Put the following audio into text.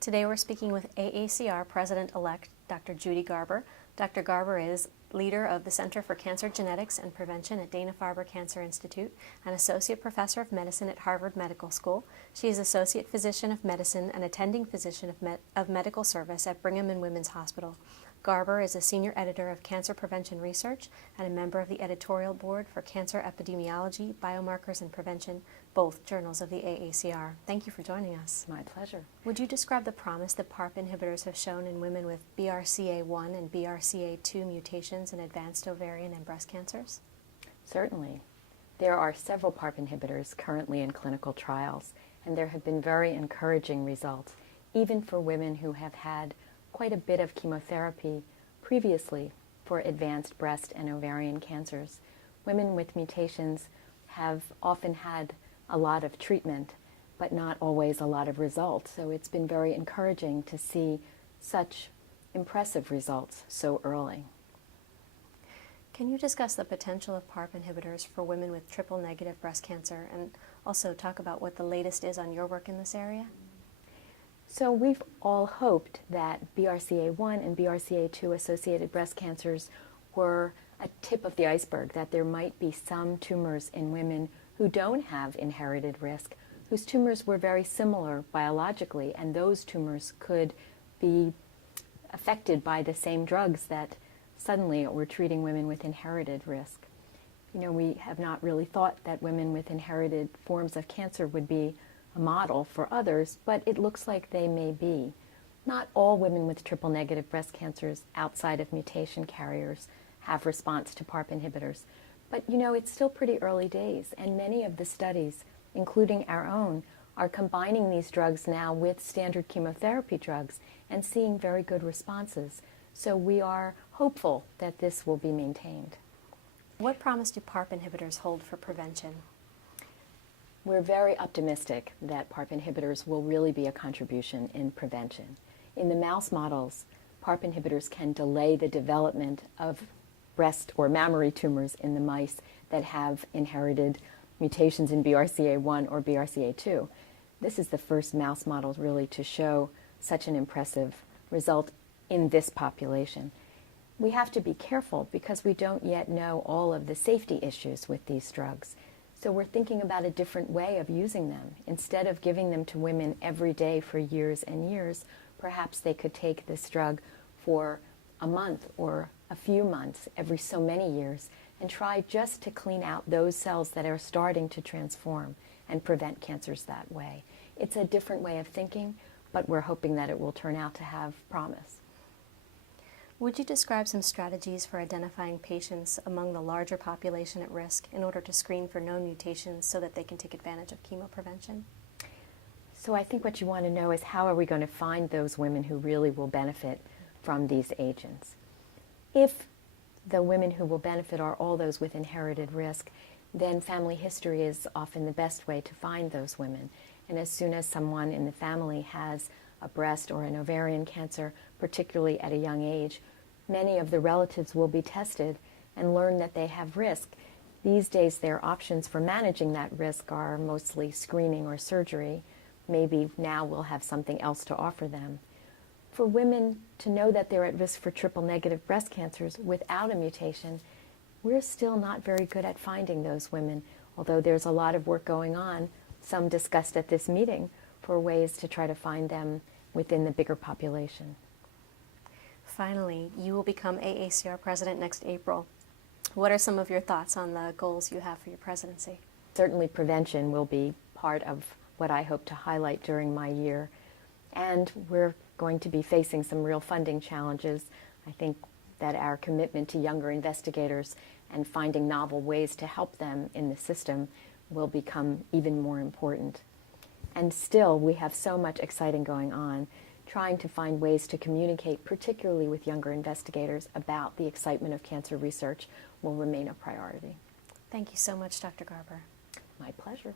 Today we're speaking with AACR President-elect Dr. Judy Garber. Dr. Garber is leader of the Center for Cancer Genetics and Prevention at Dana-Farber Cancer Institute, an associate professor of medicine at Harvard Medical School. She is associate physician of medicine and attending physician of medical service at Brigham and Women's Hospital. Garber is a senior editor of Cancer Prevention Research and a member of the editorial board for Cancer Epidemiology, Biomarkers, and Prevention, both journals of the AACR. Thank you for joining us. My pleasure. Would you describe the promise that PARP inhibitors have shown in women with BRCA1 and BRCA2 mutations in advanced ovarian and breast cancers? Certainly. There are several PARP inhibitors currently in clinical trials, and there have been very encouraging results, even for women who have had quite a bit of chemotherapy previously for advanced breast and ovarian cancers. Women with mutations have often had a lot of treatment, but not always a lot of results. So it's been very encouraging to see such impressive results so early. Can you discuss the potential of PARP inhibitors for women with triple-negative breast cancer, and also talk about what the latest is on your work in this area? So we've all hoped that BRCA1 and BRCA2 associated breast cancers were a tip of the iceberg, that there might be some tumors in women who don't have inherited risk, whose tumors were very similar biologically, and those tumors could be affected by the same drugs that suddenly were treating women with inherited risk. You know, we have not really thought that women with inherited forms of cancer would be a model for others, but it looks like they may be. Not all women with triple-negative breast cancers outside of mutation carriers have response to PARP inhibitors. But you know, it's still pretty early days, and many of the studies, including our own, are combining these drugs now with standard chemotherapy drugs and seeing very good responses. So we are hopeful that this will be maintained. What promise do PARP inhibitors hold for prevention? We're very optimistic that PARP inhibitors will really be a contribution in prevention. In the mouse models, PARP inhibitors can delay the development of breast or mammary tumors in the mice that have inherited mutations in BRCA1 or BRCA2. This is the first mouse model really to show such an impressive result in this population. We have to be careful because we don't yet know all of the safety issues with these drugs. So we're thinking about a different way of using them. Instead of giving them to women every day for years and years, perhaps they could take this drug for a month or a few months every so many years and try just to clean out those cells that are starting to transform and prevent cancers that way. It's a different way of thinking, but we're hoping that it will turn out to have promise. Would you describe some strategies for identifying patients among the larger population at risk in order to screen for known mutations so that they can take advantage of chemoprevention? So I think what you want to know is, how are we going to find those women who really will benefit from these agents? If the women who will benefit are all those with inherited risk, then family history is often the best way to find those women. And as soon as someone in the family has a breast or an ovarian cancer, particularly at a young age, many of the relatives will be tested and learn that they have risk. These days, their options for managing that risk are mostly screening or surgery. Maybe now we'll have something else to offer them. For women to know that they're at risk for triple-negative breast cancers without a mutation, we're still not very good at finding those women, although there's a lot of work going on, some discussed at this meeting, for ways to try to find them within the bigger population. Finally, you will become AACR president next April. What are some of your thoughts on the goals you have for your presidency? Certainly prevention will be part of what I hope to highlight during my year. And we're going to be facing some real funding challenges. I think that our commitment to younger investigators and finding novel ways to help them in the system will become even more important. And still, we have so much exciting going on. Trying to find ways to communicate, particularly with younger investigators, about the excitement of cancer research will remain a priority. Thank you so much, Dr. Garber. My pleasure.